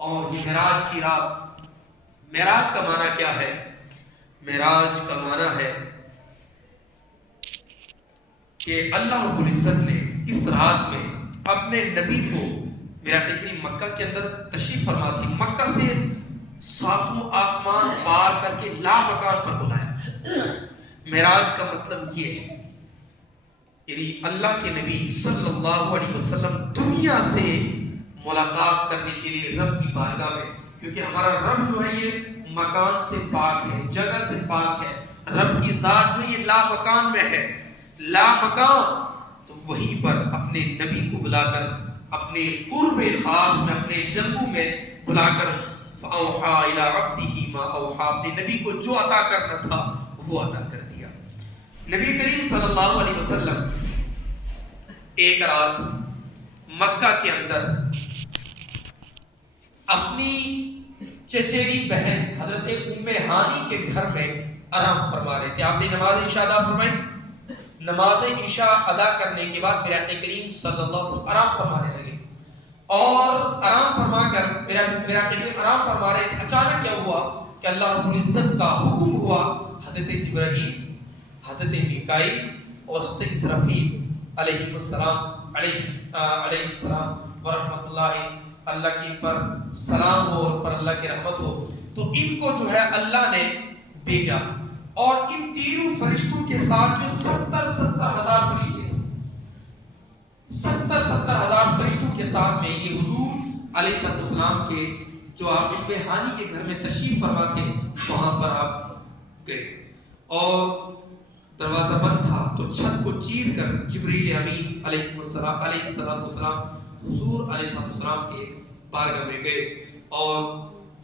اور یہ معراج کی رات، معراج کا معنی کیا ہے؟ معراج کا معنی ہے کہ اللہ رب العزت نے اس رات میں اپنے نبی کو، میراج کریم مکہ کے اندر تشریف فرما تھی، مکہ سے ساتوں آسمان پار کر کے لا مکان پر بلایا۔ معراج کا مطلب یہ ہے، یعنی اللہ کے نبی صلی اللہ علیہ وسلم دنیا سے ملاقات کرنے کے لیے رب کی بارگاہ میں، کیونکہ ہمارا رب جو ہے یہ مکان سے پاک ہے، جگہ سے پاک ہے، رب کی ذات جو یہ لا مکان میں ہے، لا مکان، تو وہیں پر اپنے نبی کو بلا کر اپنے قرب خاص میں، اپنے جلووں میں بلا کر فَأَوْحَا إِلَىٰ عَبْدِهِ مَا أَوْحَا، اپنے نبی کو جو عطا کرنا تھا وہ عطا کر دیا۔ نبی کریم صلی اللہ علیہ وسلم ایک رات مکہ کے اندر اپنی چچیری بہن حضرت ام ہانی کے گھر میں آرام فرما رہے تھے۔ آپ نے نماز عشاء ادا فرمائی، نماز عشاء ادا کرنے کے بعد میرا کریم صلی اللہ علیہ وسلم آرام فرمانے لگے، اور آرام فرما کر میرا کریم آرام فرما رہے تھے، اچانک کیا ہوا کہ اللہ رب العزت کا حکم ہوا، حضرت جبرائیل، حضرت میکائیل اور حضرت اسرافیل علیہ السلام ورحمۃ اللہ کی پر سلام ہو اور پر اللہ کی رحمت ہو، تو ان کو جو ہے اللہ نے بھیجا، اور ان تینوں فرشتوں کے ساتھ جو 70,000 فرشتے تھے، 70,000 فرشتوں کے ساتھ میں یہ حضور علیہ السلام کے جو آپ ام ہانی کے گھر میں تشریف فرما تھے وہاں پر آپ گئے، اور دروازہ بند تھا تو چھت کو چیر کر جبریل امین علیہ السلام حضور علیہ السلام کے بارگاہ میں گئے، اور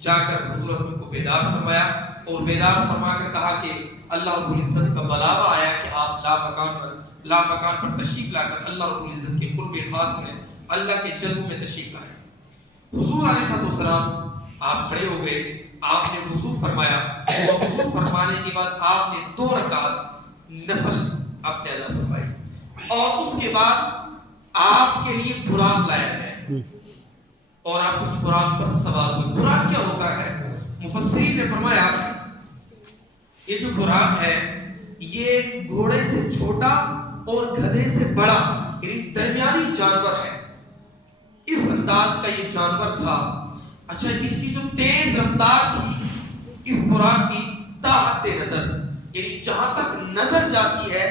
جا کر حضور اسلام کو بیدار فرمایا، اور بیدار فرما کر کہا کہ اللہ رب العزت کا بلاوا آیا کہ آپ لا مکان پر تشریف لا کر اللہ رب العزت کے قرب خاص میں، اللہ کے جلووں میں تشریف لائے۔ حضور علیہ السلام آپ کھڑے ہو گئے، آپ نے وضو فرمایا، اور وضو فرمانے کے بعد آپ نے 2 رکعت نفل اپنے ادا فرمائی، اور اس کے بعد آپ کے لیے براق لایا گیا، اور آپ اس براق پر سوار ہوئے۔ براق کیا ہوتا ہے؟ مفسرین نے فرمایا یہ جو براق ہے یہ گھوڑے سے چھوٹا اور گدھے سے بڑا، یعنی درمیانی جانور ہے، اس انداز کا یہ جانور تھا۔ اچھا، اس کی جو تیز رفتار تھی اس براق کی تا حد نظر، یعنی جہاں تک نظر جاتی ہے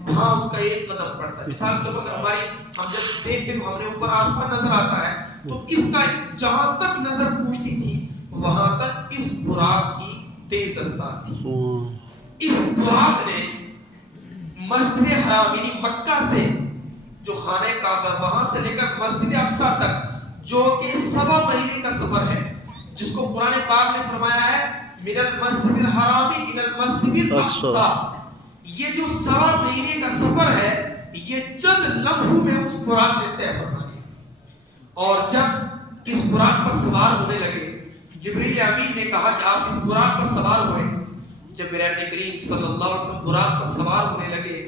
وہاں اس کا ایک قدم پڑتا ہے۔ مثال کے طور پر ہم جب دیکھتے تو ہمارے اوپر آسمان نظر آتا ہے، تو اس کا جہاں تک نظر پہنچتی تھی وہاں تک اس براق کی تیز رفتار تھی۔ اس براق نے مسجد حرام یعنی مکہ سے جو خانہ کعبہ وہاں سے لے کر مسجد اقصی تک، جو کہ 7 مہینے کا سفر ہے، جس کو قرآن پاک نے فرمایا ہے من المسجد الحرام الى المسجد الاقصی، یہ جو 7 مہینے کا سفر ہے یہ چند لمحوں میں اس براق نے طے فرما لیا۔ اور جب اس براق پر سوار ہونے لگے، جبریل امین نے کہا کہ آپ اس براق پر سوار ہوئے۔ جب میرے کریم صلی اللہ علیہ وسلم براق پر سوار ہونے لگے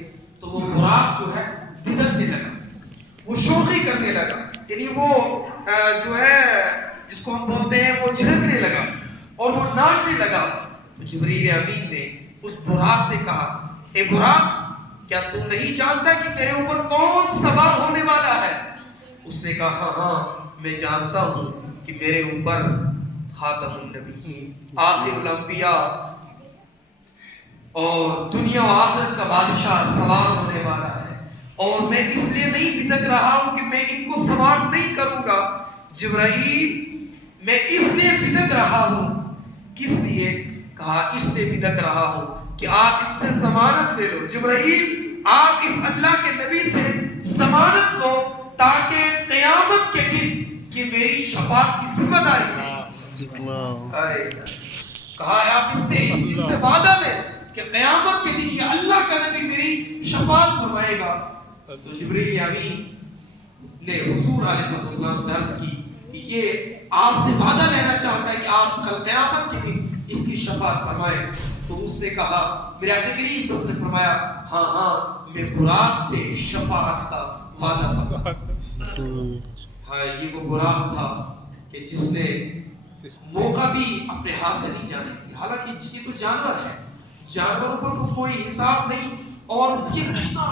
تو وہ براق جو ہے بدلنے لگا، وہ شوخی کرنے لگا، یعنی وہ جو ہے جس کو ہم بولتے ہیں وہ جھلکنے لگا اور وہ ناچنے لگا۔ تو جبریل امین نے اس براق سے کہا، اے براق، کیا تو نہیں جانتا کہ تیرے اوپر کون سوار ہونے والا ہے؟ اس نے کہا ہاں میں جانتا ہوں کہ میرے اوپر خاتم النبیین، آخر الانبیاء اور دنیا و آخرت کا بادشاہ سوار ہونے والا ہے، اور میں اس لیے نہیں بدک رہا ہوں کہ میں ان کو سوار نہیں کروں گا۔ جبرائیل، میں اس لیے بدک رہا ہوں، کس لیے؟ کہا اس لیے بدک رہا ہوں کہ آپ ان سے ضمانت لے لو۔ جبرائیل، آپ اس اللہ کے نبی سے ضمانت لو تاکہ قیامت کے دن کہ میری شفاعت کی ذمہ داری ہے۔ کہا آپ اس سے وعدہ لیں کہ قیامت کے دن یہ اللہ کا نبی میری شفاعت فرمائے گا۔ تو جبریل امین نے حضور علیہ السلام سے عرض کی کہ یہ آپ سے وعدہ لینا چاہتا ہے کہ آپ کل قیامت کے دن اس کی شفاعت فرمائیں۔ تو اس نے کہا، میرے آقا کریم صلی اللہ علیہ وسلم نے فرمایا ہاں ہاں میں براق سے شفاعت کا وعدہ کرتا ہوں۔ ہاں یہ وہ براق تھا کہ جس نے موقع بھی اپنے ہاتھ سے نہیں جانے دیا. حالانکہ یہ تو جانور ہے, جانوروں پر تو کوئی حساب نہیں, اور یہ کتنا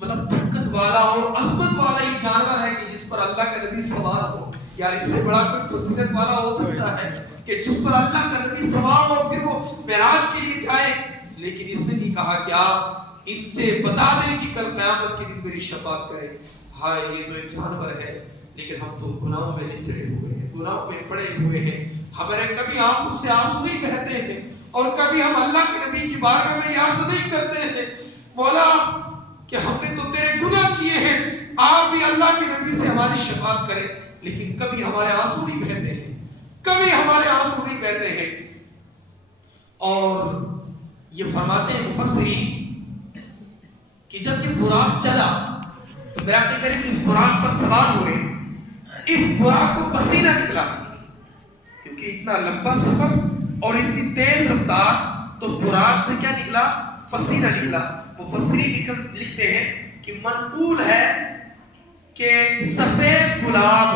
مطلب برکت والا اور عظمت والا یہ جانور ہے کہ جس پر اللہ کا نبی سوار ہو. یار اس سے بڑا کوئی فضیلت والا ہو سکتا ہے کہ جس پر اللہ کا نبی سوار ہو پھر وہ معراج کے لیے جائے. لیکن اس نے نہیں کہا کہ آپ ان سے بتا دیں کہ کل قیامت کے دن میری شفاعت کریں. ہاں یہ تو ایک جانور ہے, لیکن ہم تو گناہوں میں لچڑے ہوئے ہیں, گناہوں میں پڑے ہوئے ہیں. ہمارے کبھی آنکھوں سے آنسو نہیں بہتے ہیں, اور کبھی ہم اللہ کے نبی کی بارگاہ میں عرض نہیں کرتے ہیں مولا کہ ہم نے تو تیرے گناہ کیے ہیں, آپ بھی اللہ کے نبی سے ہماری شفاعت کریں. لیکن کبھی ہمارے آنسو نہیں بہتے ہیں, کبھی ہمارے آنسو نہیں بہتے ہیں. اور یہ فرماتے ہیں مفسرین کہ جب یہ براق چلا تو میرا کہ کریم اس براق پر سوار ہوئے, اس براق کو پسینہ نکلا, کیونکہ اتنا لمبا سفر اور اتنی تیز رفتار, تو براق سے کیا نکلا؟ پسینہ نکلا. مفسرین لکھتے ہیں کہ منقول ہے کہ سفید گلاب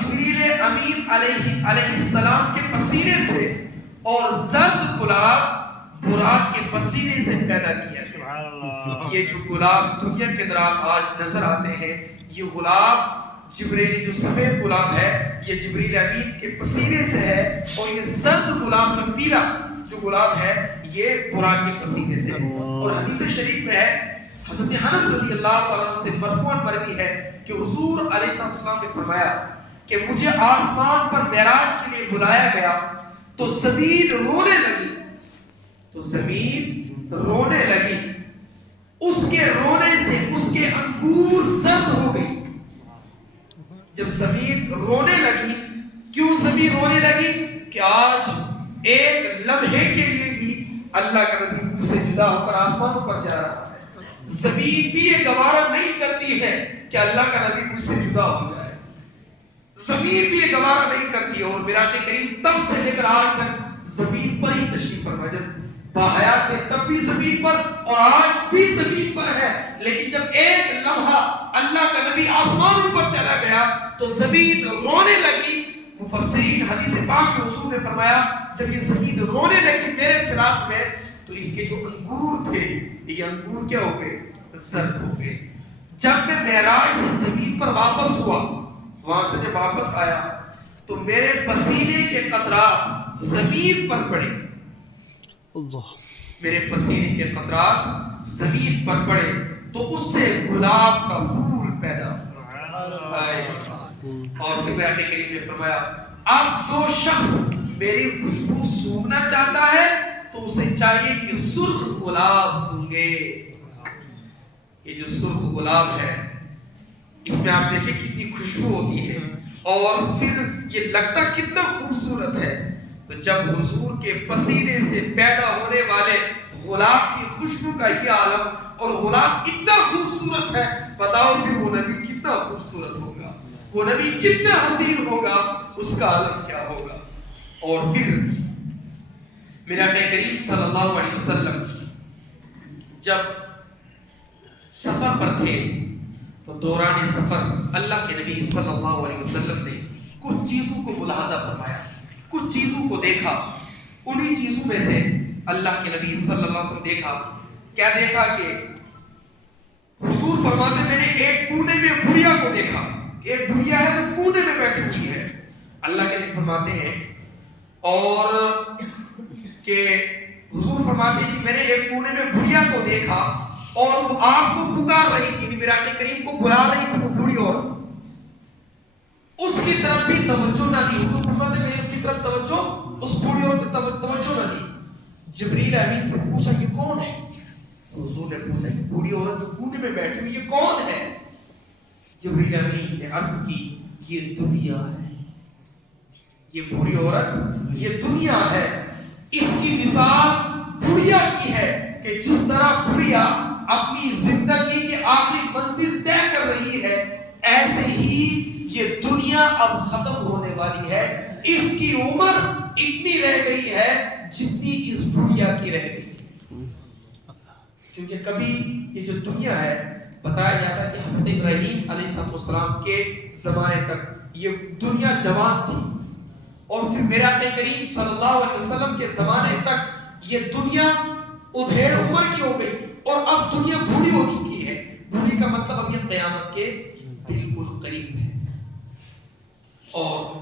جبریل امین علیہ السلام کے پسینے سے اور زرد گلاب براق کے پسینے سے پیدا کیا ہے. یہ جو گلاب دنیا کے اندر آپ آج نظر آتے ہیں, یہ گلاب جبریل جو سفید گلاب ہے یہ جبریل امین کے پسینے سے ہے, اور یہ زرد گلاب جو پیلا جو گلاب ہے یہ براق کے پسینے سے ہے. اور حدیث شریف میں ہے, حضرت انس رضی اللہ تعالیٰ عنہ سے مرفوعاً مروی ہے کہ حضور علیہ السلام نے فرمایا کہ مجھے آسمان پر معراج کے لیے بلایا گیا تو زمین رونے لگی, اس کے رونے سے اس کے انگور زرد ہو گئی. جب زمین رونے لگی, کیوں زمین رونے لگی؟ کہ آج ایک لمحے کے لیے بھی اللہ کا نبی مجھ سے جدا ہو کر آسمانوں پر جا رہا ہے. زمین بھی یہ گوارا نہیں کرتی ہے کہ اللہ کا نبی مجھ سے جدا ہو جائے, زمین بھی یہ گوارا نہیں کرتی ہے. اور میراث کریم تب سے لے کر آج تک زمین پر ہی تشریف فرما, جب باحیات تھے تب بھی زمین پر اور آج بھی زمین پر ہے. لیکن جب ایک لمحہ اللہ کا نبی آسمانوں پر چلا گیا تو زمین رونے لگی. مفسرین حدیث پاک میں حضور نے فرمایا جب یہ زمین رونے لگی میرے فراق میں تو اس کے جو انگور تھے یہ انگور کیا ہو گئے؟ زرد ہو گئے. جب میں معراج سے زمین پر واپس ہوا, وہاں سے جب واپس آیا تو میرے پسینے کے قطرات زمین پر پڑے, میرے پسینے کے قطرات زمین پر پڑے تو اس سے گلاب کا پھول پیدا ہوا. اور پھر میرے کریم نے فرمایا اب جو شخص میری خوشبو سونگھنا چاہتا ہے تو اسے چاہیے کہ سرخ گلاب سونگے. یہ جو سرخ گلاب ہے اس میں آپ دیکھیں کتنی خوشبو ہوتی ہے اور پھر یہ لگتا کتنا خوبصورت ہے. تو جب حضور کے پسینے سے پیدا ہونے والے گلاب کی خوشبو کا یہ عالم, اور گلاب اتنا خوبصورت ہے, بتاؤ پھر وہ نبی کتنا خوبصورت ہوگا, وہ نبی کتنا حسین ہوگا, اس کا عالم کیا ہوگا. اور پھر میرا کریم صلی اللہ علیہ وسلم جب سفر پر تھے تو دوران سفر اللہ کے نبی صلی اللہ علیہ وسلم نے کچھ چیزوں کو ملاحظہ فرمایا, کچھ چیزوں کو دیکھا. انہی چیزوں میں سے اللہ کے نبی صلی اللہ علیہ وسلم دیکھا, کیا دیکھا کہ حضور فرماتے میں نے ایک کونے میں بڑھیا کو دیکھا, ایک بڑھیا ہے وہ کونے میں بیٹھی ہوئی ہے. اللہ کے نبی فرماتے ہیں اور کہ حضور فرماتے ہیں کہ میں نے ایک کونے میں بڑھیا کو دیکھا اور وہ آپ کو پکار رہی تھی, میراث کریم کو بلا رہی تھی وہ بوڑھی عورت. اس کی طرف بھی توجہ نہ دی. حضور فرماتے ہیں میں نے اس کی طرف توجہ, اس بوڑھی عورت کی توجہ نہ دی. جبریل امین سے پوچھا یہ کون ہے؟ حضور نے پوچھا کہ بوڑھی عورت جو کونے میں بیٹھی ہوئی یہ کون ہے؟ جبریل امین نے عرض کی یہ دنیا ہے, یہ بوڑھی عورت یہ دنیا ہے. اس کی مثال بڑھیا کی ہے کہ جس طرح بڑھیا اپنی زندگی کی آخری منزل طے کر رہی ہے, ایسے ہی یہ دنیا اب ختم ہونے والی ہے. اس کی عمر اتنی رہ گئی ہے جتنی اس بڑھیا کی رہ گئی. کیونکہ کبھی یہ جو دنیا ہے بتایا جاتا ہے کہ حضرت ابراہیم علیہ السلام کے زمانے تک یہ دنیا جوان تھی، اور پھر میرے آقا کریم صلی اللہ علیہ وسلم کے زمانے تک یہ دنیا ادھیڑ عمر کی ہو گئی، اور اب دنیا بوڑھی ہو چکی ہے۔ بوڑھی کا مطلب اب یہ قیامت کے بالکل قریب ہے۔ اور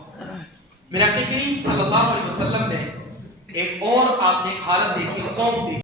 میرے آقا کریم صلی اللہ علیہ وسلم نے ایک اور آپ نے حالت دیکھی، قوم دیکھی۔